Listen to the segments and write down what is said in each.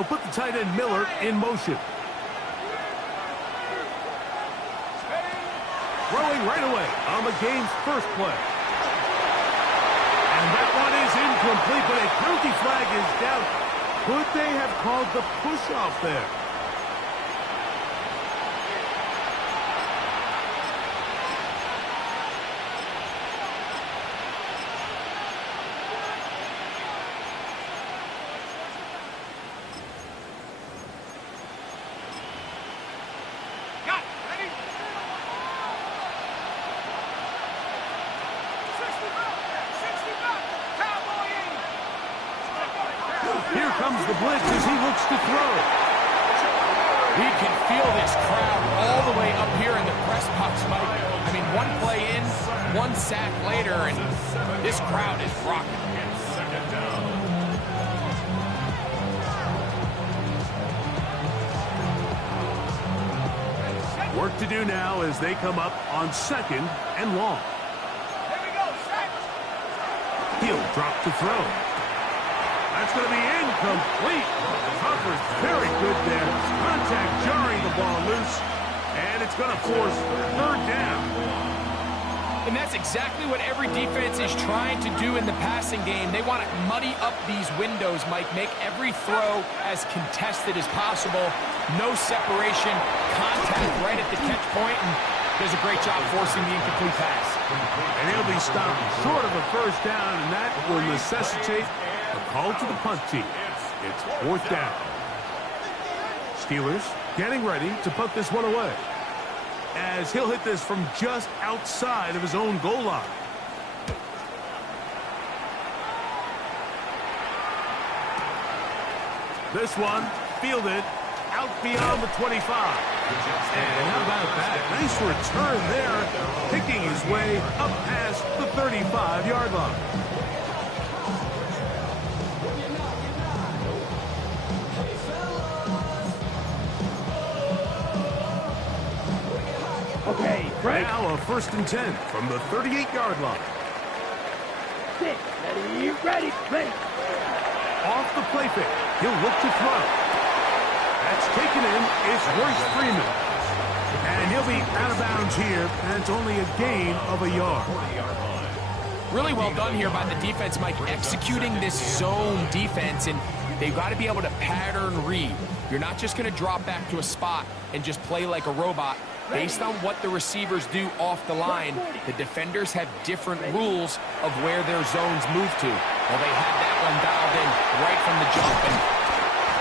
They'll put the tight end Miller in motion. Throwing right away on the game's first play. And that one is incomplete, but a penalty flag is down. Could they have called the push-off there? Here comes the blitz as he looks to throw. We can feel this crowd all the way up here in the press box, Mike. I mean, one play in, one sack later, and this crowd is rocking. Work to do now as they come up on second and long. He'll drop to throw. That's going to be incomplete. Coverage very good there. Contact jarring the ball loose. And it's going to force third down. And that's exactly what every defense is trying to do in the passing game. They want to muddy up these windows, Mike. Make every throw as contested as possible. No separation. Contact right at the catch point. And does a great job forcing the incomplete pass. And he'll be stopped short of a first down. And that will necessitate a call to the punt team. It's fourth down. Steelers getting ready to put this one away, as he'll hit this from just outside of his own goal line. This one fielded out beyond the 25. And how about that? Nice return there, picking his way up past the 35-yard line. Okay, break. Now a 1st and 10 from the 38-yard line. Ready. Off the play fake, he'll look to throw. That's taken in. It's Royce Freeman. And he'll be out of bounds here, and it's only a gain of a yard. Really well done here by the defense, Mike, executing this zone defense, and they've got to be able to pattern read. You're not just going to drop back to a spot and just play like a robot. Based on what the receivers do off the line, the defenders have different rules of where their zones move to. Well, they had that one dialed in right from the jump, and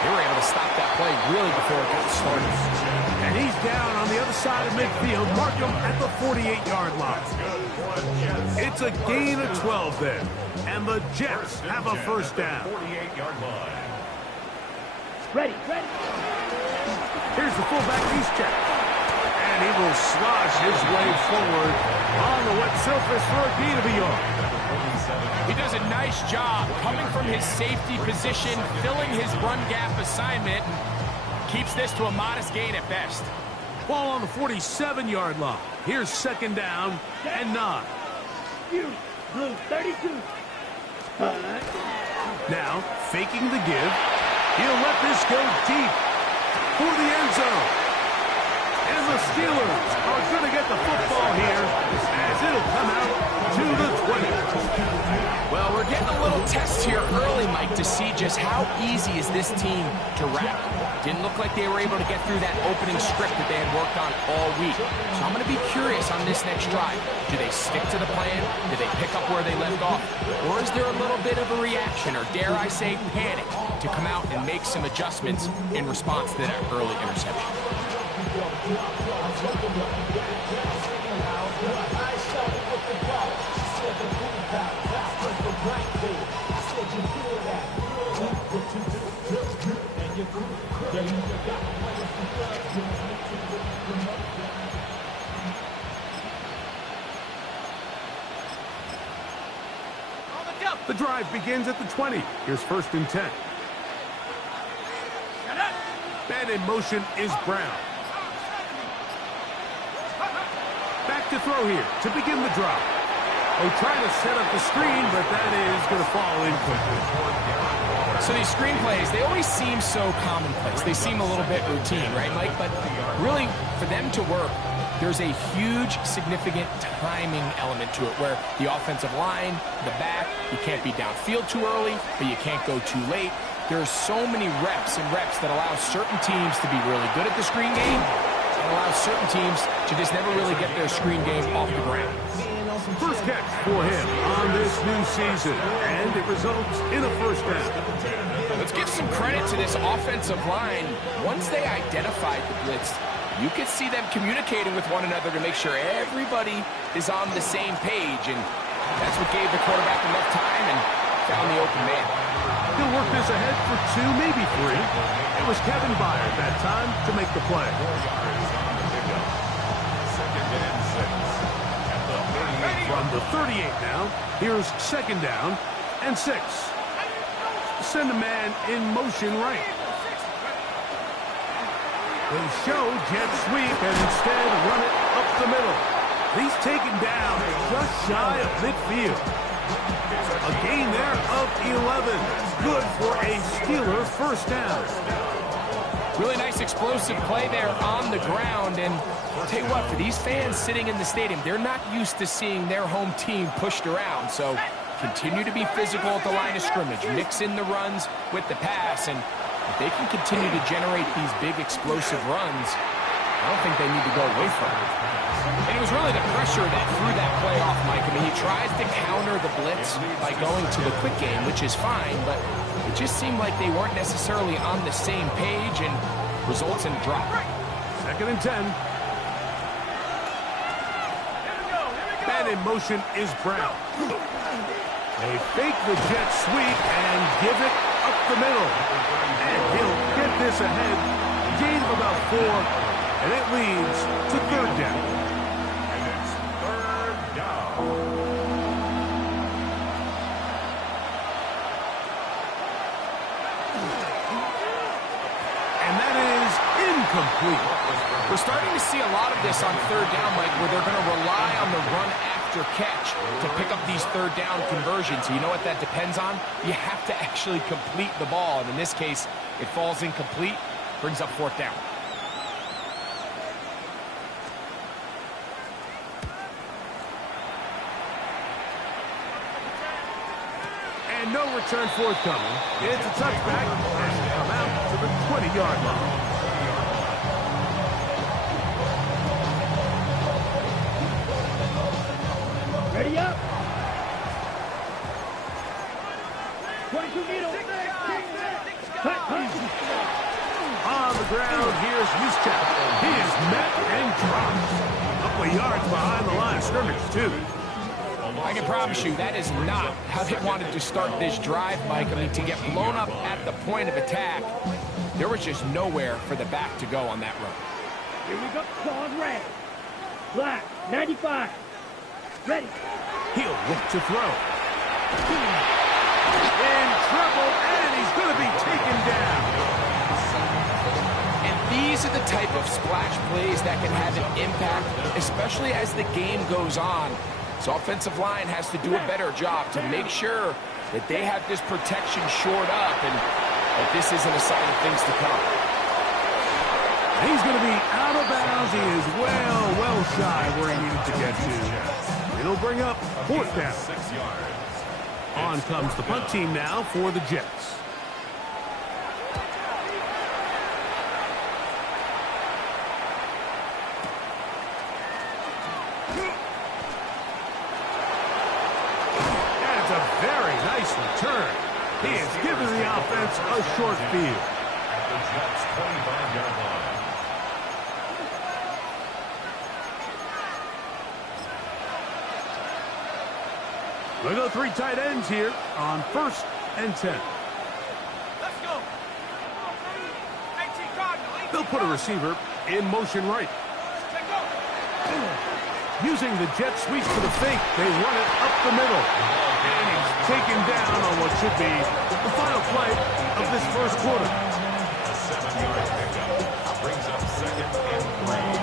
they were able to stop that play really before it got started. And he's down on the other side of midfield. Mark him at the 48-yard line. It's a gain of 12 there, and the Jets have a first down. 48-yard line. Ready. Here's the fullback he's checked. And he will slosh his way forward on the wet surface for a gain of a yard. He does a nice job coming from his safety position, filling his run gap assignment, and keeps this to a modest gain at best. Ball on the 47-yard line. Here's second down and 9. Blue 32. Now, faking the give. He'll let this go deep for the end zone. And the Steelers are going to get the football here as it'll come out to the 20. Well, we're getting a little test here early, Mike, to see just how easy is this team to wrap. Didn't look like they were able to get through that opening script that they had worked on all week. So I'm going to be curious on this next drive. Do they stick to the plan? Do they pick up where they left off? Or is there a little bit of a reaction, or dare I say panic, to come out and make some adjustments in response to that early interception? The drive begins at the 20. Here's 1st and 10. Man in motion is Brown. Back to throw here to begin the drive. Oh, trying to set up the screen, but that is going to fall incomplete. So these screenplays, they always seem so commonplace. They seem a little bit routine, right, Mike? But really, for them to work, there's a huge, significant timing element to it where the offensive line, the back, you can't be downfield too early, but you can't go too late. There's so many reps that allow certain teams to be really good at the screen game and allow certain teams to just never really get their screen game off the ground. First catch for him on this new season, and it results in a first down. Let's give some credit to this offensive line. Once they identified the blitz, you could see them communicating with one another to make sure everybody is on the same page, and that's what gave the quarterback enough time and found the open man. He'll work this ahead for 2, maybe 3. It was Kevin Byard that time to make the play. From the 38 now, here's second down and 6. Send a man in motion right. They show jet sweep and instead run it up the middle. He's taken down just shy of midfield. A gain there of 11. Good for a Steeler first down. Really nice explosive play there on the ground. And I'll tell you what, for these fans sitting in the stadium, they're not used to seeing their home team pushed around. So continue to be physical at the line of scrimmage. Mix in the runs with the pass. And if they can continue to generate these big explosive runs, I don't think they need to go away from it. And it was really the pressure that threw that play off, Mike. I mean, he tries to counter the blitz by going to the quick game, which is fine, but it just seemed like they weren't necessarily on the same page and results in a drop. Second and 10. Man in motion is Brown. They fake the jet sweep and give it up the middle. And he'll get this ahead. Gain of about 4, and it leads to third down. And it's third down. And that is incomplete. We're starting to see a lot of this on third down, Mike, where they're going to rely on the run after catch to pick up these third down conversions. So you know what that depends on? You have to actually complete the ball. And in this case, it falls incomplete, brings up fourth down. And no return forthcoming. It's a touchback and come out to the 20-yard line. Ready up. 22 needle. On the ground, here's Juszczyk. He is met and dropped. A couple of yards behind the line of scrimmage, too. I can promise you that is not how they wanted to start this drive, Mike. I mean, to get blown up at the point of attack, there was just nowhere for the back to go on that run. Here we go. Claws red. Black. 95. Ready. He'll look to throw. In trouble, and he's going to be taken down. And these are the type of splash plays that can have an impact, especially as the game goes on. So offensive line has to do a better job to make sure that they have this protection shored up and that this isn't a sign of things to come. He's going to be out of bounds. He is well shy where he needed to get to. It'll bring up fourth down. 6 yards. On comes the punt team now for the Jets. That's a very nice return. He has given the offense a short field. At the Jets' 25-yard line. We'll go 3 tight ends here on first and 10. Let's go. 18 Cardinal. They'll put a receiver in motion right. Take over. Using the jet sweep for the fake, they run it up the middle. And he's taken down on what should be the final play of this first quarter. A 7-yard pickup brings up second and 3.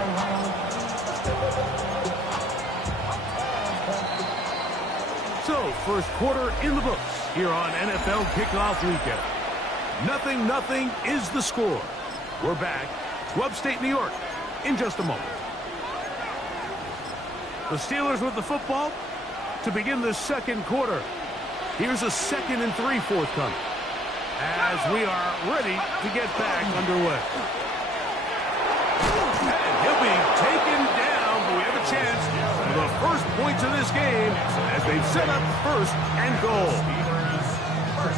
So, first quarter in the books here on NFL Kickoff Weekend. 0-0 is the score. We're back to upstate New York in just a moment. The Steelers with the football to begin the second quarter. Here's a 2nd and 3 forthcoming as we are ready to get back underway. And he'll be taken down, but we have a chance for the first points of this game as they've set up 1st and goal.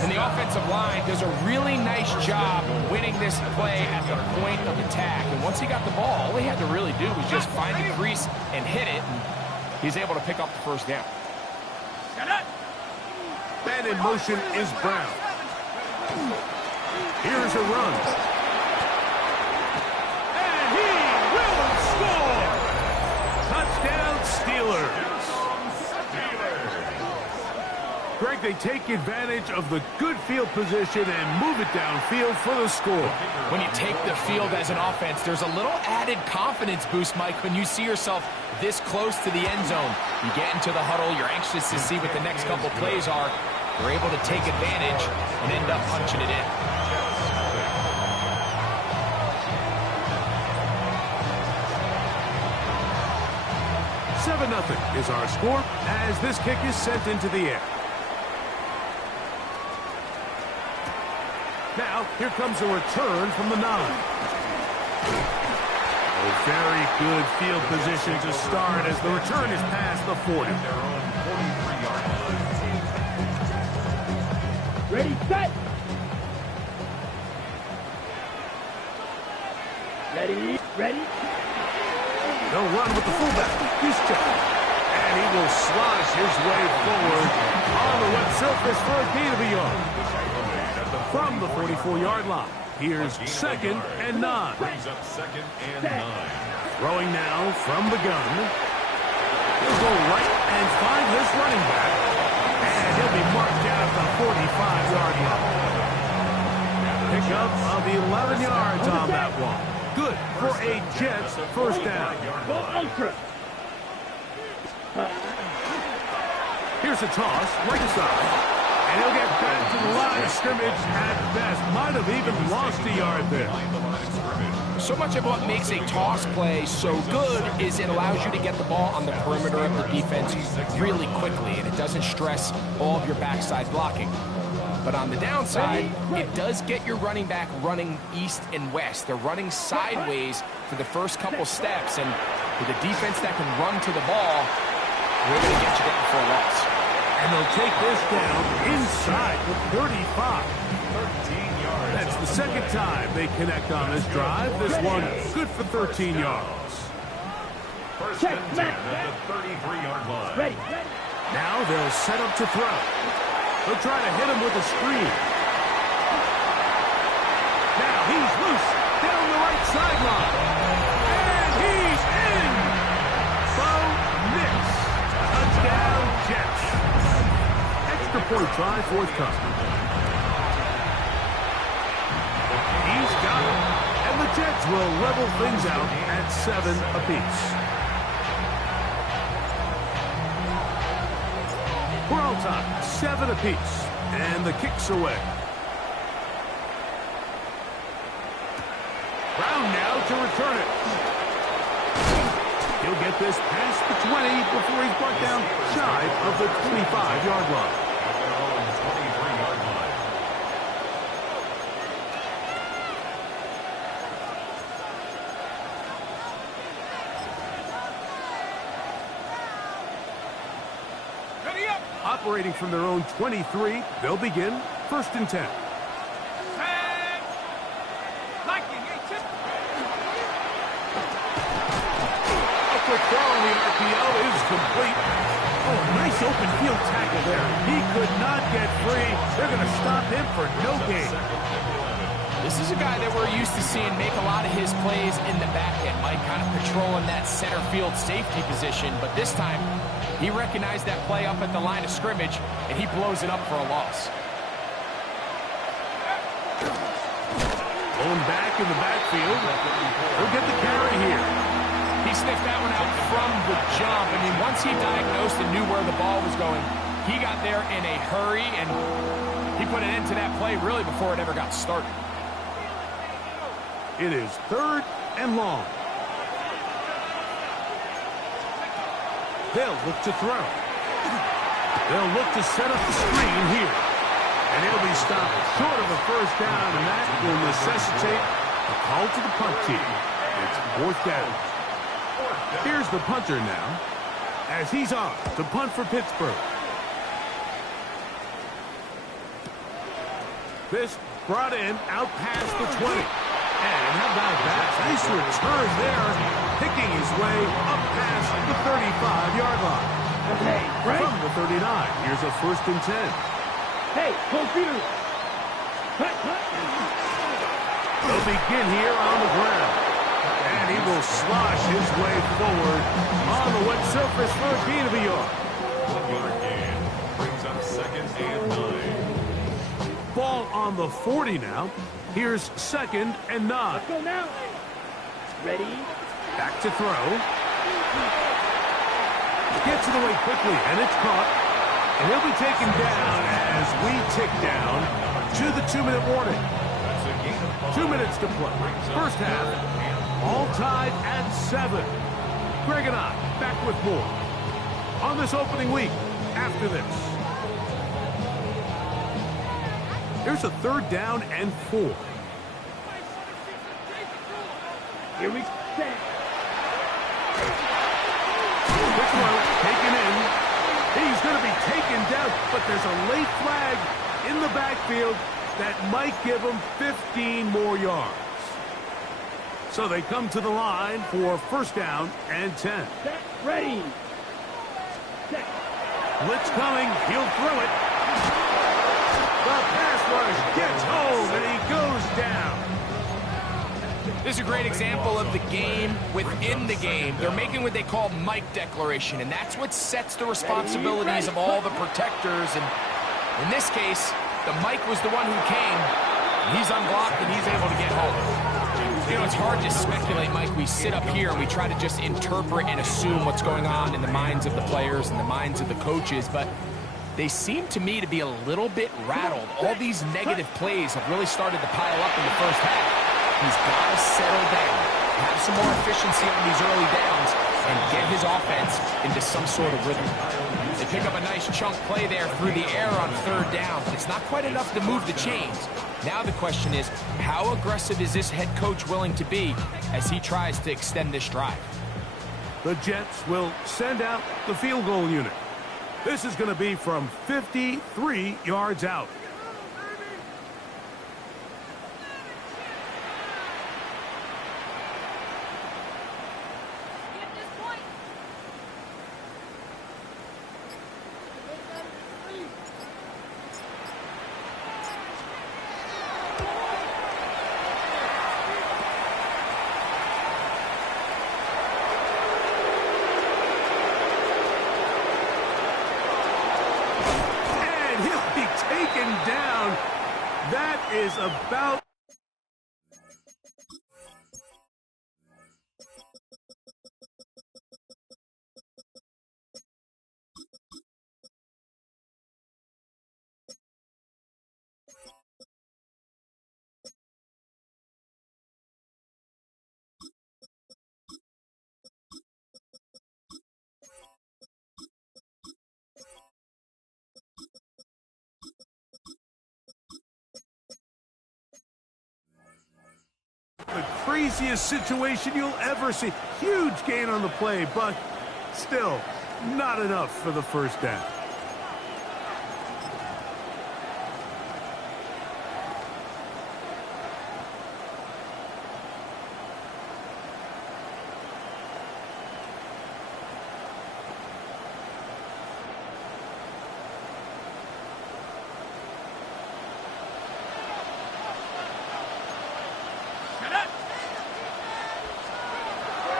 And the offensive line does a really nice job winning this play at the point of attack. And once he got the ball, all he had to really do was just find the crease and hit it. And he's able to pick up the 1st down. Man in motion is Brown. Here's a run. And he will score! Touchdown, Steelers. Greg, they take advantage of the good field position and move it downfield for the score. When you take the field as an offense, there's a little added confidence boost, Mike, when you see yourself this close to the end zone. You get into the huddle, you're anxious to see what the next couple plays are. You're able to take advantage and end up punching it in. $7-0 is our score as this kick is sent into the air. Now, here comes a return from the 9. A very good field position to start as the return is past the 40. Ready, set. Ready. They'll run with the fullback. He's checked. And he will slosh his way forward on the wet surface for a gain of a yard. From the 44-yard line, here's 2nd and 9. Brings up 2nd and 9. Throwing now from the gun. He'll go right and find his running back. And he'll be marked down at the 45-yard line. Pickup of 11 yards on that one. Good for a Jets 1st down. Here's a toss, right side. And he'll get back to the line of scrimmage at best. Might have even lost a yard there. So much of what makes a toss play so good is it allows you to get the ball on the perimeter of the defense really quickly, and it doesn't stress all of your backside blocking. But on the downside, it does get your running back running east and west. They're running sideways for the first couple steps, and with a defense that can run to the ball, we're going to get you down for a loss. And they'll take this down inside the 35. 13 yards. That's the 2nd time they connect on this drive. This one good for 13 yards. 1st and 10 at the 33-yard line. Ready. Now they'll set up to throw. They'll try to hit him with a screen. Now he's loose down the right sideline. And he's in. Bo Nix. Touchdown, Jets. Extra point try forthcoming. He's got it. And the Jets will level things out at 7 apiece. We're all time, 7 apiece. And the kick's away. Brown now to return it. He'll get this past the 20 before he's brought down shy of the 25-yard line. 23-yard line. Ready up. Operating from their own 23, they'll begin 1st and 10. And liking a tip. A quick throw on the RPO is complete. Oh, nice open field tackle there. He could not get free. They're going to stop him for no gain. This is a guy that we're used to seeing make a lot of his plays in the back end, Mike, kind of patrolling that center field safety position. But this time, he recognized that play up at the line of scrimmage, and he blows it up for a loss. Going back in the backfield. He'll get the carry here. He sniffed that one out from the jump. I mean, once he diagnosed and knew where the ball was going, He got there in a hurry, and he put an end to that play really before it ever got started. It is 3rd and long. They'll look to throw. They'll look to set up the screen here. And he'll be stopped short of a first down, and that will necessitate a call to the punt team. It's 4th down. Here's the punter now, as he's off to punt for Pittsburgh. This brought in out past the 20. And how about that? Nice return there, picking his way up past the 35-yard line. Okay, right? From the 39, here's a 1st and 10. Hey, confused. Cut, cut. They'll begin here on the ground. And he will slosh his way forward on the wet surface for a gain of a yard. 1-yard gain. Brings up 2nd and 9. Ball on the 40 now. Here's 2nd and 9. Let's go now. Ready? Back to throw. Gets it away quickly, and it's caught. And he'll be taken down as we tick down to the 2-minute warning. 2 minutes to play. First half, all tied at 7. Greg and I back with more on this opening week after this. Here's a 3rd down and 4. Here we stand. Quick throw, taken in. He's going to be taken down, but there's a late flag in the backfield that might give him 15 more yards. So they come to the line for 1st down and 10. Set, ready. Set. Blitz coming. He'll throw it. The pass rush gets home, and he goes down. This is a great example of the game within the game. They're making what they call Mike declaration, and that's what sets the responsibilities of all the protectors. And in this case, the Mike was the one who came. He's unblocked, and he's able to get home. You know, it's hard to speculate, Mike. We sit up here and we try to just interpret and assume what's going on in the minds of the players and the minds of the coaches, but they seem to me to be a little bit rattled. All these negative plays have really started to pile up in the first half. He's got to settle down, have some more efficiency on these early downs, and get his offense into some sort of rhythm. They pick up a nice chunk play there through the air on 3rd down. It's not quite enough to move the chains. Now the question is, how aggressive is this head coach willing to be as he tries to extend this drive? The Jets will send out the field goal unit. This is going to be from 53 yards out. Down. That is about the craziest situation you'll ever see. Huge gain on the play, but still not enough for the 1st down.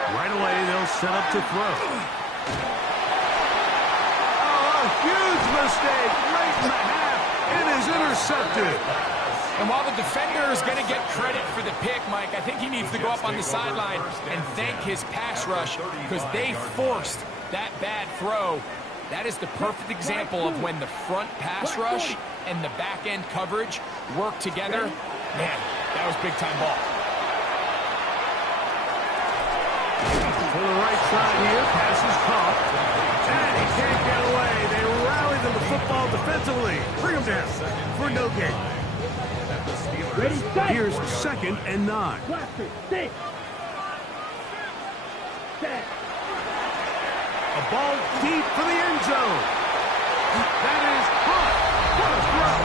Right away, they'll set up to throw. Oh, a huge mistake right in the half. It is intercepted. And while the defender is going to get credit for the pick, Mike, I think he needs to go up on the sideline and thank his pass rush because they forced that bad throw That is the perfect example of when the front pass rush and the back end coverage work together. Man, that was big-time ball. To the right side here, pass is caught. And he can't get away. They rallied to the football defensively. Bring him down for no gain. Ready, set. Here's 2nd and 9. Blaster, stick. Set. A ball deep for the end zone. That is caught. What a throw.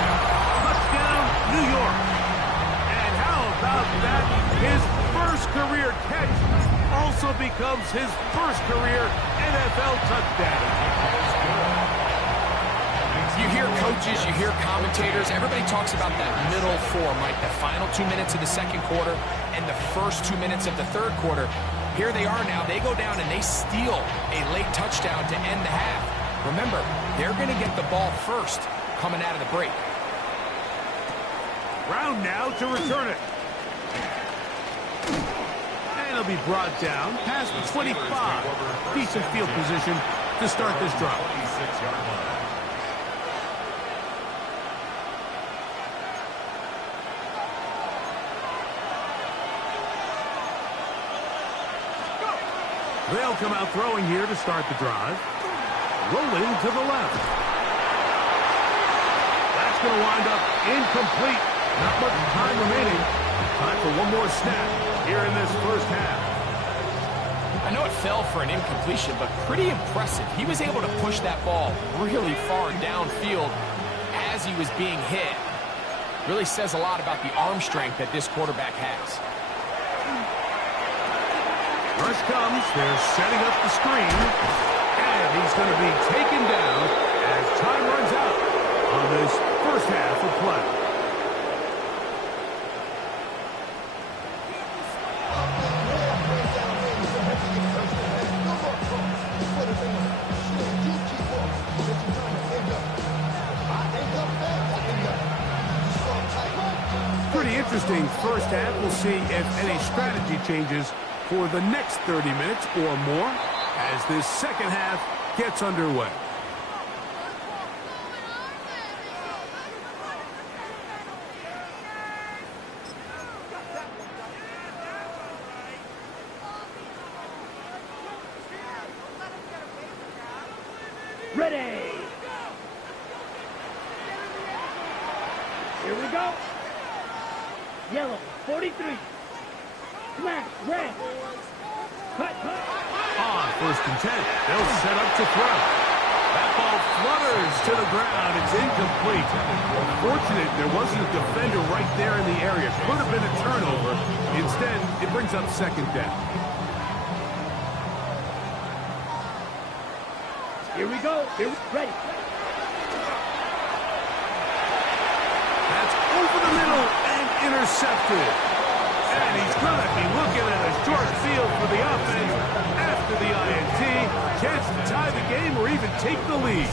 Touchdown, New York. And how about that? His first career catch also becomes his first career NFL touchdown. You hear coaches, you hear commentators, everybody talks about that middle four, Mike, the final 2 minutes of the second quarter and the first 2 minutes of the third quarter. Here they are now. They go down and they steal a late touchdown to end the half. Remember, they're going to get the ball first coming out of the break. Brown now to return it. And it'll be brought down past the 25. Decent field position to start this drive. 26-yard line. They'll come out throwing here to start the drive. Rolling to the left. That's going to wind up incomplete. Not much time remaining. Time for one more snap here in this first half. I know it fell for an incompletion, but pretty impressive. He was able to push that ball really far downfield as he was being hit. Really says a lot about the arm strength that this quarterback has. Rush comes. They're setting up the screen. And he's going to be taken down as time runs out on this first half of play. Pretty interesting first half. We'll see if any strategy changes for the next 30 minutes or more as this second half gets underway. Ready. Here we go. Yellow, 43. Smash, red. Cut. On 1st and 10, they'll set up to throw. That ball flutters to the ground. It's incomplete. Fortunate there wasn't a defender right there in the area. Could have been a turnover. Instead, it brings up 2nd down. Here we go. Ready. That's over the middle and intercepted. And he's going to be looking at a short field for the offense after the INT. Chance to tie the game or even take the lead.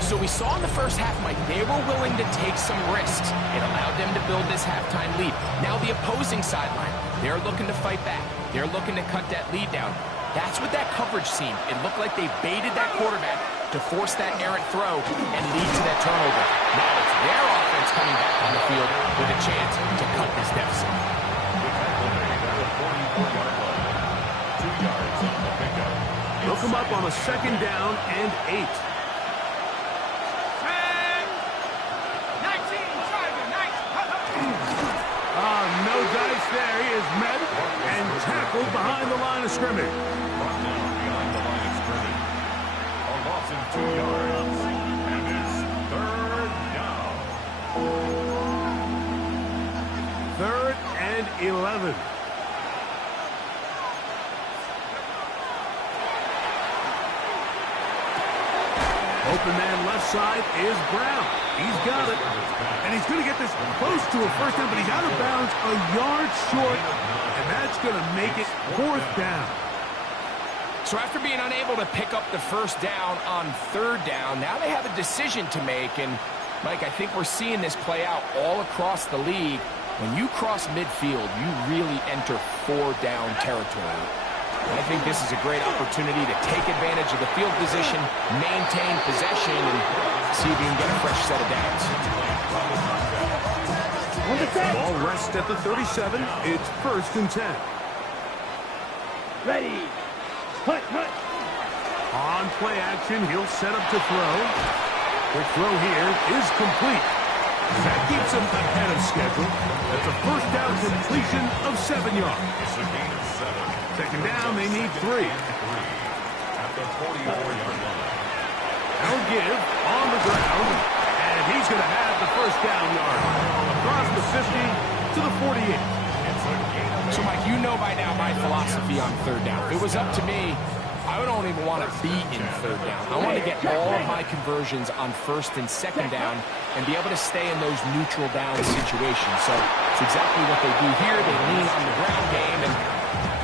So we saw in the first half, Mike, they were willing to take some risks. It allowed them to build this halftime lead. Now the opposing sideline, they're looking to fight back. They're looking to cut that lead down. That's what that coverage seemed. It looked like they baited that quarterback to force that errant throw and lead to that turnover. Now it's their offense coming back on the field with a chance to cut this deficit. They'll come up on a 2nd down and 8. 19, driver, 19. No dice there. He is met and tackled behind the line of scrimmage. Brought down behind the line of scrimmage. A loss of 2 yards. And it's 3rd down. 3rd and 11. Open man left side is Brown. He's got it. And he's going to get this close to a first down, but he's out of bounds a yard short. And that's going to make it 4th down. So after being unable to pick up the first down on 3rd down, now they have a decision to make. And, Mike, I think we're seeing this play out all across the league. When you cross midfield, you really enter 4-down territory. I think this is a great opportunity to take advantage of the field position, maintain possession, and see if you can get a fresh set of downs. Ball rests at the 37. It's 1st and 10. Ready. Hut, hut. On play action, he'll set up to throw. Quick throw here is complete. That keeps him ahead of schedule. That's a 1st down completion of 7 yards. It's a gain of 7. 2nd down, they need 3. At the 44-yard line. Now give on the ground, and he's going to have the 1st down yard. Across the 50 to the 48. So, Mike, you know by now my philosophy on 3rd down. If it was up to me, I don't even want to be in 3rd down. I want to get all of my conversions on 1st and 2nd down and be able to stay in those neutral down situations. So it's exactly what they do here. They lean on the ground game and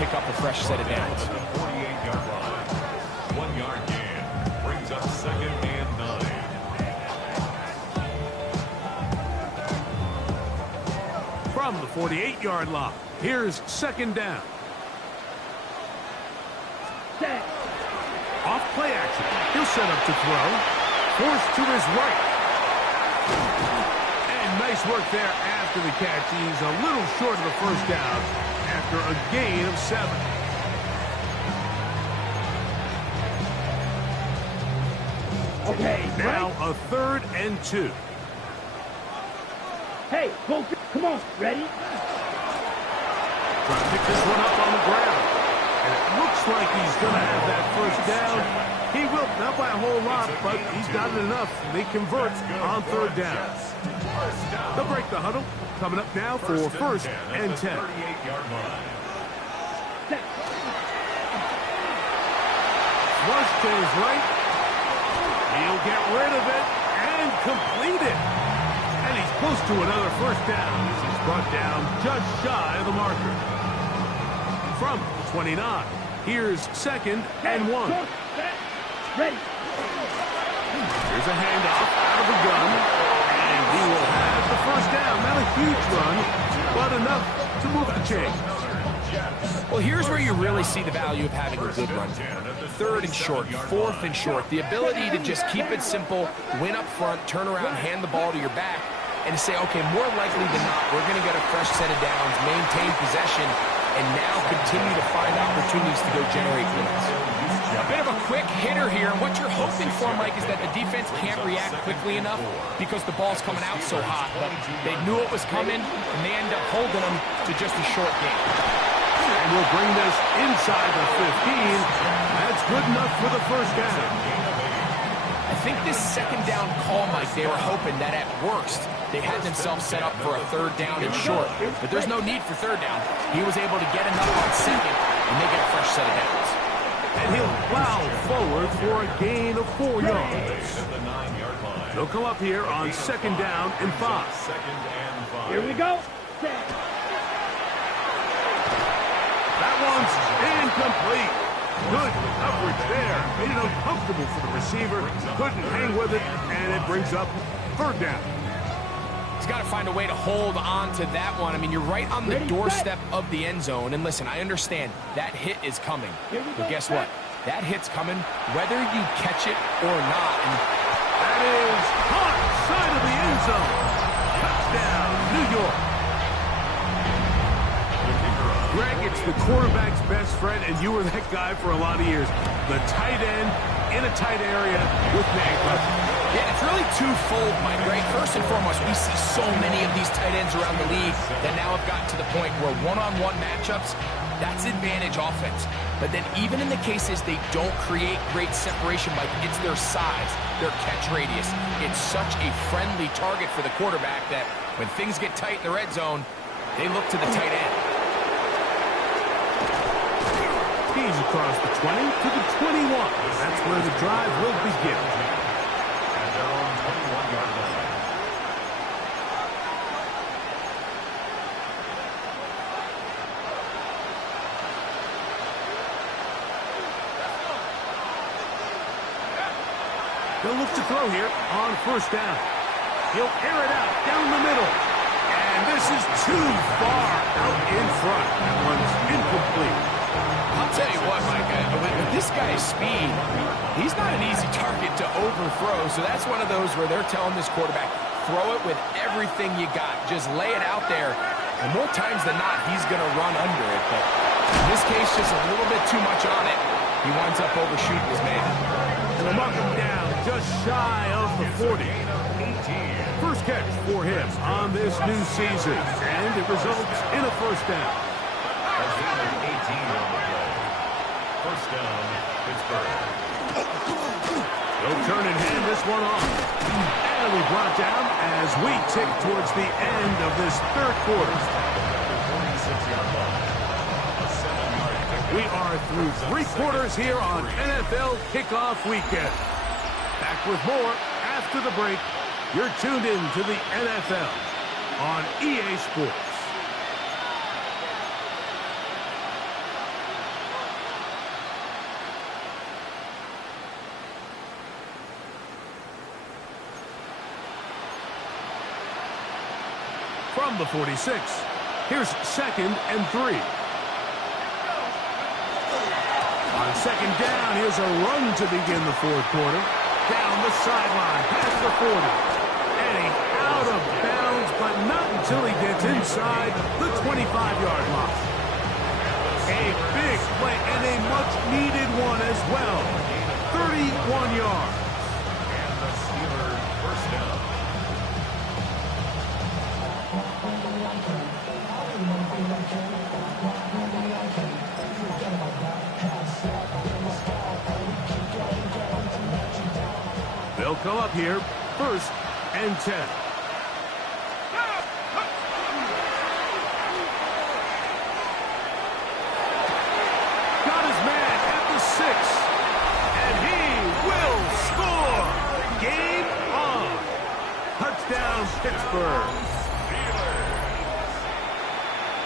pick up a fresh set of downs. 48-yard line. 1-yard gain. Brings up 2nd and 9. From the 48-yard line, here's 2nd down. Set. Off play action. He'll set up to throw. Forced to his right. And nice work there after the catch. He's a little short of the 1st down after a gain of 7. Okay. Now right. a 3rd and 2. Hey, go. Come on. Ready? Trying to pick this one up on the ground. And it looks like he's going to have that 1st down. He will, not by a whole lot, but he's got it enough. They convert on 3rd down. They'll break the huddle. Coming up now for 1st and 10. 38-yard line. Set. Flush to his right. He'll get rid of it and complete it. And he's close to another 1st down as he's brought down just shy of the marker. From 29, here's 2nd and 1. Set. Ready. Here's a handoff out of the gun. And he will have the 1st down. Not a huge run, but enough to move the chain. Well, here's where you really see the value of having a good run. 3rd and short, 4th and short. The ability to just keep it simple, win up front, turn around, hand the ball to your back, and say, okay, more likely than not, we're going to get a fresh set of downs, maintain possession, and now continue to find opportunities to go generate wins. A bit of a quick hitter here. What you're hoping for, Mike, is that the defense can't react quickly enough because the ball's coming out so hot. But they knew it was coming, and they end up holding them to just a short game. And we'll bring this inside the 15. That's good enough for the 1st down. I think this 2nd down call, Mike, they were hoping that at worst they had themselves set up for a 3rd down and short. But there's no need for 3rd down. He was able to get enough on 2nd, and they get a fresh set of downs. And he'll plow forward for a gain of 4 yards. At the 9-yard line. They'll come up here on 2nd down and 5. 2nd and 5. Here we go. Set. That one's incomplete. Good coverage there. Made it uncomfortable for the receiver. Couldn't hang with it, and it brings up 3rd down. He's got to find a way to hold on to that one. I mean, you're right on the doorstep of the end zone. And listen, I understand that hit is coming. But guess what? That hit's coming whether you catch it or not. And that is hot side of the end zone. Touchdown, New York. Greg, it's the quarterback's best friend, and you were that guy for a lot of years. The tight end in a tight area with man coverage. Yeah, it's really twofold, Mike, right? First and foremost, we see so many of these tight ends around the league that now have gotten to the point where one-on-one matchups, that's advantage offense. But then even in the cases they don't create great separation, Mike, it's their size, their catch radius. It's such a friendly target for the quarterback that when things get tight in the red zone, they look to the tight end. He's across the 20 to the 21. That's where the drive will begin. And they're on 21-yard line. They'll look to throw here on 1st down. He'll air it out down the middle. And this is too far out in front. That one's incomplete. I'll tell you what, guy's speed, he's not an easy target to overthrow, so that's one of those where they're telling this quarterback, throw it with everything you got. Just lay it out there. And more times than not, he's going to run under it. But in this case, just a little bit too much on it. He winds up overshooting his man. And they'll mark him down just shy of the 40. First catch for him on this new season. And it results in a first down. First down, Pittsburgh. They'll turn and hand this one off. And we brought down as we tick towards the end of this third quarter. We are through 3 quarters here on NFL Kickoff Weekend. Back with more after the break. You're tuned in to the NFL on EA Sports. From the 46, here's 2nd and 3. On 2nd down, here's a run to begin the fourth quarter. Down the sideline, past the 40. And he out of bounds, but not until he gets inside the 25-yard line. A big play and a much-needed one as well. 31 yards. And the Steelers first down. They'll come up here, 1st and 10. Got his man at the 6. And he will score. Game on. Touchdown, Pittsburgh.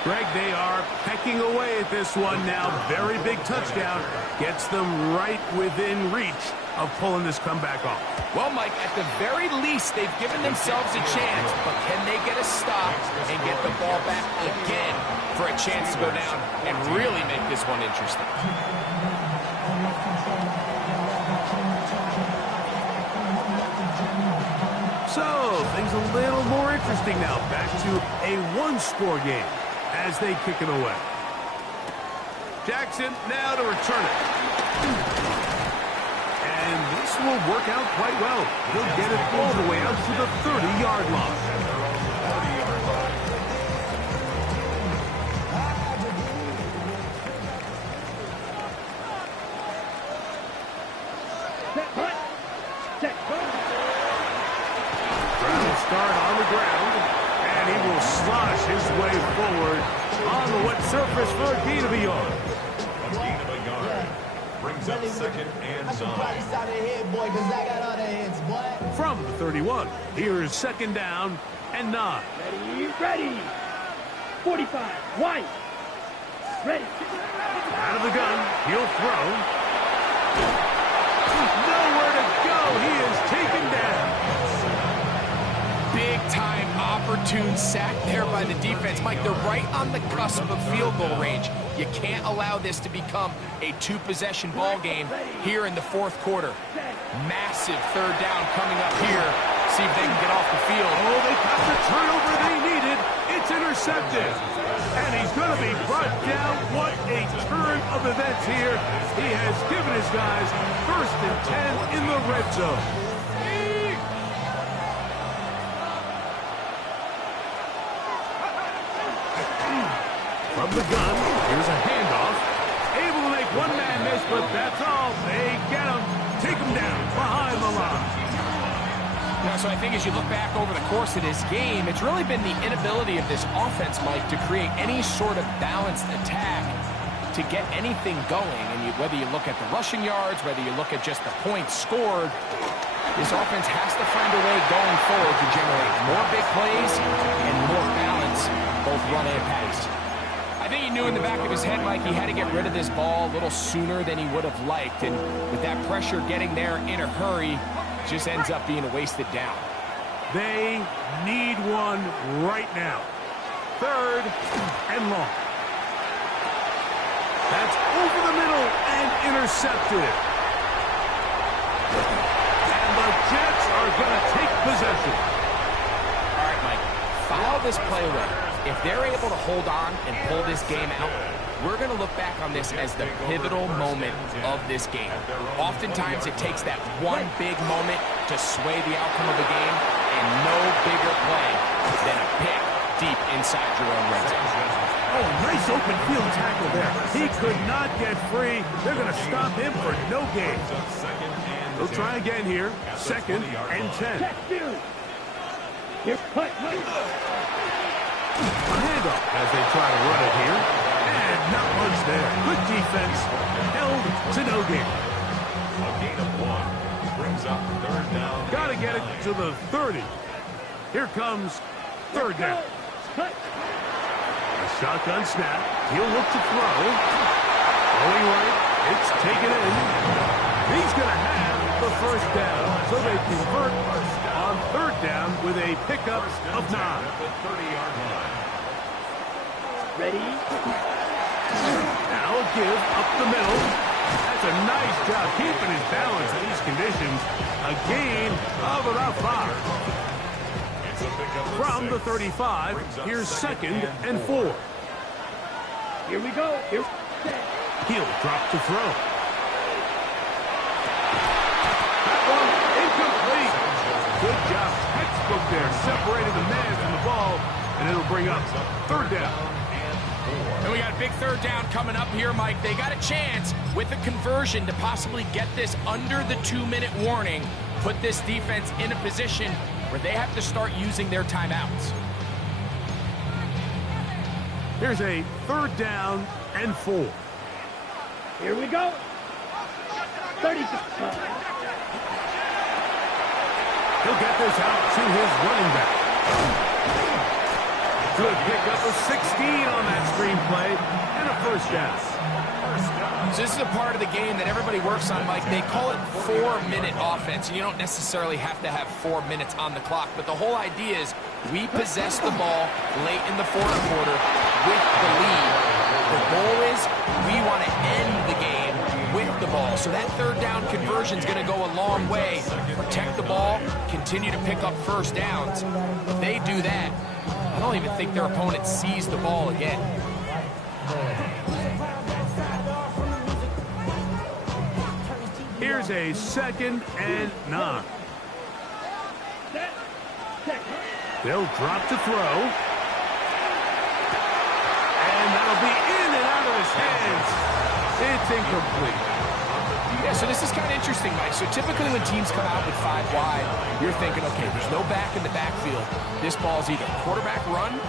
Greg, they are pecking away at this one now. Very big touchdown. Gets them right within reach of pulling this comeback off. Well, Mike, at the very least, they've given themselves a chance, but can they get a stop and get the ball back again for a chance to go down and really make this one interesting? So, things a little more interesting now. Back to a one-score game as they kick it away. Jackson now to return it. And this will work out quite well. He'll get it all the way out to the 30-yard line. Ground start on the ground. And he will slosh his way forward on the wet surface for a gain of a yard. A gain of a yard. Brings up 2nd and 9. From the 31, here's 2nd down and 9. Ready. 45. White. Ready. Out of the gun. He'll throw. Nowhere to go. He is taken down. Big-time opportune sack there by the defense. Mike, they're right on the cusp of field goal range. You can't allow this to become a 2-possession ball game here in the fourth quarter. Massive 3rd down coming up here. See if they can get off the field. Oh, they got the turnover they needed. It's intercepted. And he's going to be brought down. What a turn of events here. He has given his guys 1st and 10 in the red zone. From the gun, here's a handoff. Able to make one man miss, but that's all. They get him, take him down behind the line. Now, so I think as you look back over the course of this game, it's really been the inability of this offense, Mike, to create any sort of balanced attack to get anything going. And whether you look at the rushing yards, whether you look at just the points scored, this offense has to find a way going forward to generate more big plays and more balance, both run and pass. I think he knew in the back of his head, Mike, he had to get rid of this ball a little sooner than he would have liked. And with that pressure getting there in a hurry, just ends up being a wasted down. They need one right now. 3rd and long. That's over the middle and intercepted. And the Jets are going to take possession. All right, Mike, file this play away. If they're able to hold on and pull this game out, we're going to look back on this as the pivotal moment of this game. Oftentimes, it takes that one big moment to sway the outcome of the game, and no bigger play than a pick deep inside your own red zone. Oh, nice open field tackle there. He could not get free. They're going to stop him for no gain. They'll try again here. 2nd and 10. Here, cut. A handoff as they try to run it here. And not much there. Good defense. Held to no gain. A gain of 1 brings up 3rd down. Got to get it to the 30. Here comes 3rd down. Cut. A shotgun snap. He'll look to throw. Going right. It's taken in. He's going to have the 1st down. So they convert on 3rd down with a pickup of 9. At the 30-yard line. Ready? Now a give up the middle. That's a nice job keeping his balance in these conditions. A gain of about 5. It's a pickup of From the 6. 35, here's 2nd and 4. Here we go. Here. He'll drop to throw. That one incomplete. Good job. Textbook there. Separated the man from the ball, and it'll bring up 3rd down. And we got a big 3rd down coming up here, Mike. They got a chance with a conversion to possibly get this under the 2-minute warning, put this defense in a position where they have to start using their timeouts. Here's a 3rd down and 4. Here we go. 36. He'll get this out to his running back. Good pickup of 16 on that screenplay and a 1st down. So this is a part of the game that everybody works on, Mike. They call it 4-minute offense, and you don't necessarily have to have 4 minutes on the clock. But the whole idea is we possess the ball late in the 4th quarter with the lead. The goal is we want to end the game with the ball. So that 3rd down conversion is going to go a long way. Protect the ball, continue to pick up 1st downs. If they do that, I don't even think their opponent sees the ball again. Here's a 2nd and 9. They'll drop to throw. And that'll be in and out of his hands. It's incomplete. Yeah, so this is kind of interesting, Mike. So typically when teams come out with 5 wide, you're thinking, okay, there's no back in the backfield. This ball's either quarterback run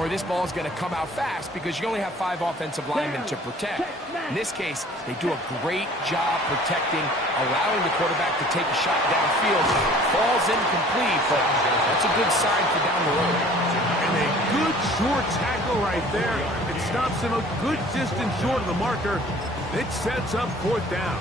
or this ball's going to come out fast because you only have 5 offensive linemen to protect. In this case, they do a great job protecting, allowing the quarterback to take a shot downfield. Falls incomplete, but that's a good sign for down the road. And a good short tackle right there. It stops him a good distance short of the marker. It sets up 4th down.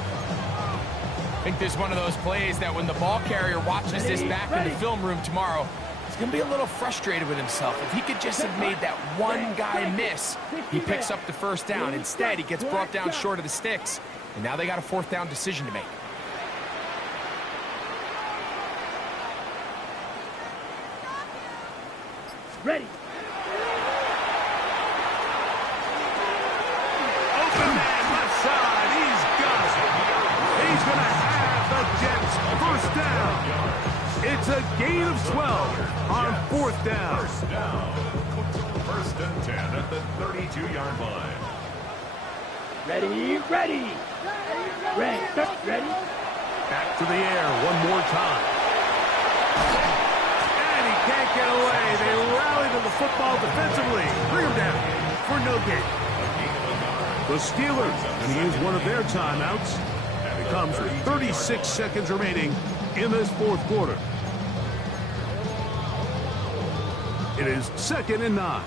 I think this is one of those plays that when the ball carrier watches this back in the film room tomorrow, he's going to be a little frustrated with himself. If he could just have made that one guy miss, he picks up the 1st down. Instead, he gets brought down short of the sticks, and now they got a 4th down decision to make. Ready. Open man left side. He's got it. He's going to have the Jets 1st down. It's a gain of 12 on 4th down. 1st and 10 at the 32-yard line. Ready. Ready. Ready. Back to the air one more time. And he can't get away. They rally to the football defensively. Bring him down for no gain. The Steelers going to use one of their timeouts. And it comes with 36 seconds remaining in this 4th quarter. It is 2nd and 9.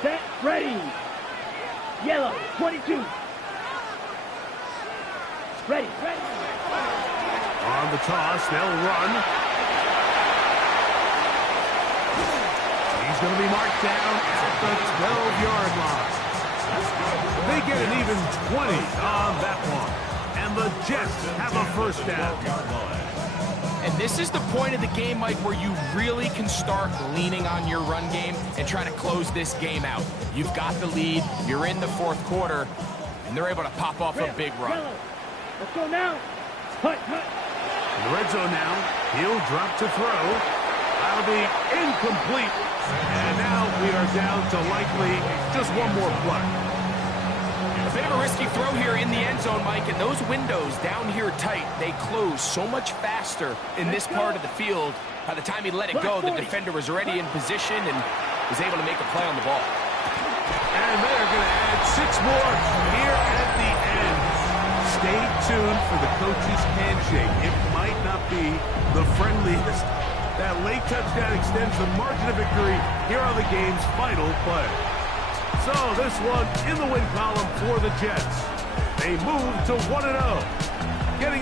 Set. Ready. Yellow. 22. Ready. On the toss, they'll run. He's going to be marked down at the 12-yard line. They get an even 20 on that one. And the Jets have a first down. And this is the point of the game, Mike, where you really can start leaning on your run game and try to close this game out. You've got the lead, you're in the fourth quarter, and they're able to pop off a big run. Let's go now. Hut. In the red zone now, he'll drop to throw. That'll be incomplete. And now we are down to likely just one more play. A bit of a risky throw here in the end zone, Mike, and those windows down here tight, they close so much faster in this part of the field. By the time he let it go, the defender was already in position and was able to make a play on the ball. And they're going to add 6 more here at the end. Stay tuned for the coach's handshake. It might not be the friendliest. That late touchdown extends the margin of victory. Here are the game's final play. So this one in the win column for the Jets. They move to 1-0, getting the